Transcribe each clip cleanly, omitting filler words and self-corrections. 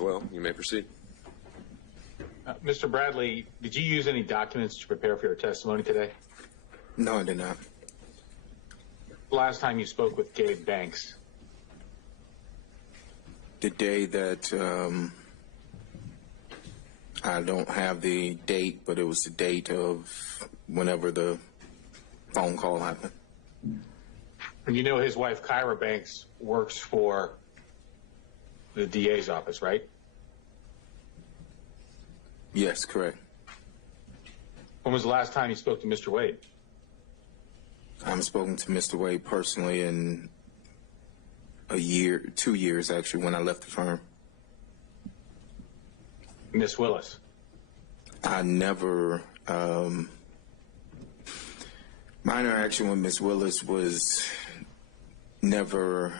Well, you may proceed. Mr. Bradley, did you use any documents to prepare for your testimony today? No, I did not. Last time you spoke with Gabe Banks? The day that I don't have the date, but it was the date of whenever the phone call happened. And you know his wife, Kyra Banks, works for the DA's office, right? Yes, correct. When was the last time you spoke to Mr. Wade? I haven't spoken to Mr. Wade personally in a year, 2 years actually, when I left the firm. Miss Willis? I never, my interaction with Miss Willis was never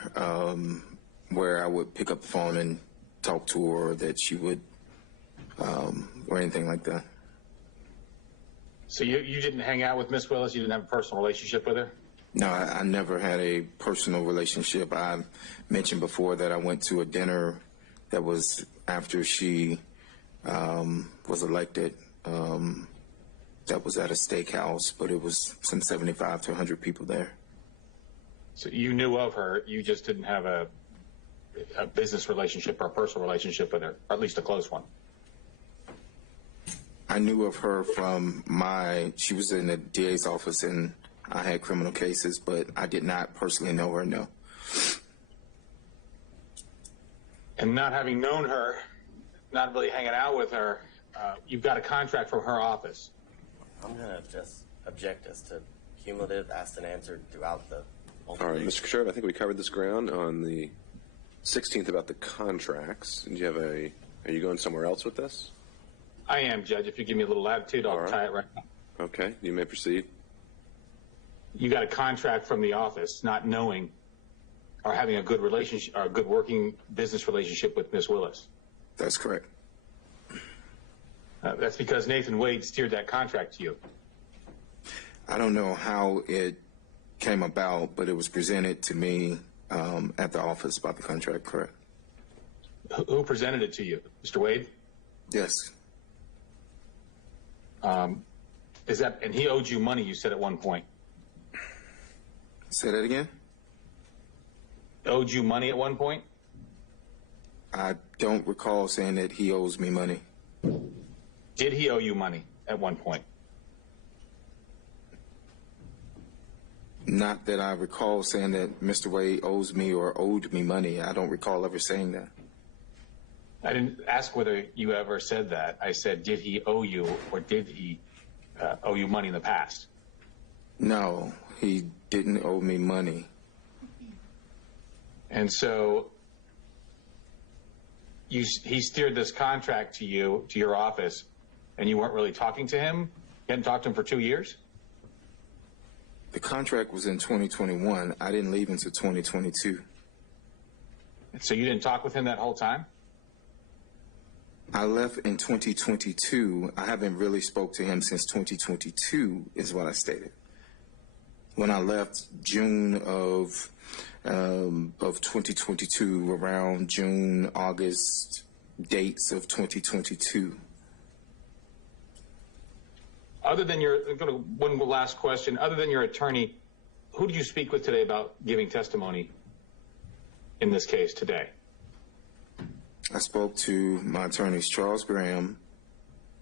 where I would pick up the phone and talk to her, or that she would, or anything like that. So you didn't hang out with Miss Willis? You didn't have a personal relationship with her? No, I never had a personal relationship. I mentioned before that I went to a dinner that was after she was elected. That was at a steakhouse, but it was some 75 to 100 people there. So you knew of her, you just didn't have a business relationship or a personal relationship with her, or at least a close one? I knew of her from she was in the DA's office and I had criminal cases, but I did not personally know her, no. And not having known her, not really hanging out with her, you've got a contract from her office. I'm going to just object as to cumulative asked and answered throughout the whole All right, Mr. Sheriff, I think we covered this ground on the 16th about the contracts. Do you have are you going somewhere else with this? I am, Judge. If you give me a little latitude, I'll tie it right now. Okay, you may proceed. You got a contract from the office, not knowing or having a good relationship or a good working business relationship with Miss Willis. That's correct. That's because Nathan Wade steered that contract to you. I don't know how it came about, but it was presented to me at the office about the contract, correct? Who presented it to you? Mr. Wade? Yes. And he owed you money, you said at one point. Say that again? Owed you money at one point? I don't recall saying that he owes me money. Did he owe you money at one point? Not that I recall saying that Mr. Wade owes me or owed me money. I don't recall ever saying that. I didn't ask whether you ever said that. I said, did he owe you or did he owe you money in the past? No, he didn't owe me money. And so he steered this contract to you, to your office, and you weren't really talking to him? You hadn't talked to him for 2 years? The contract was in 2021. I didn't leave until 2022. So you didn't talk with him that whole time? I left in 2022. I haven't really spoke to him since 2022 is what I stated. When I left June of 2022, around June, August dates of 2022. Other than one last question, other than your attorney, who did you speak with today about giving testimony in this case today? I spoke to my attorneys, Charles Graham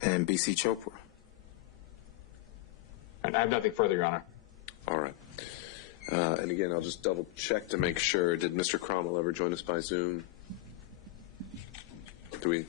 and B.C. Chopra. And I have nothing further, Your Honor. All right. And again, I'll just double check to make sure. Did Mr. Cromwell ever join us by Zoom? Do we?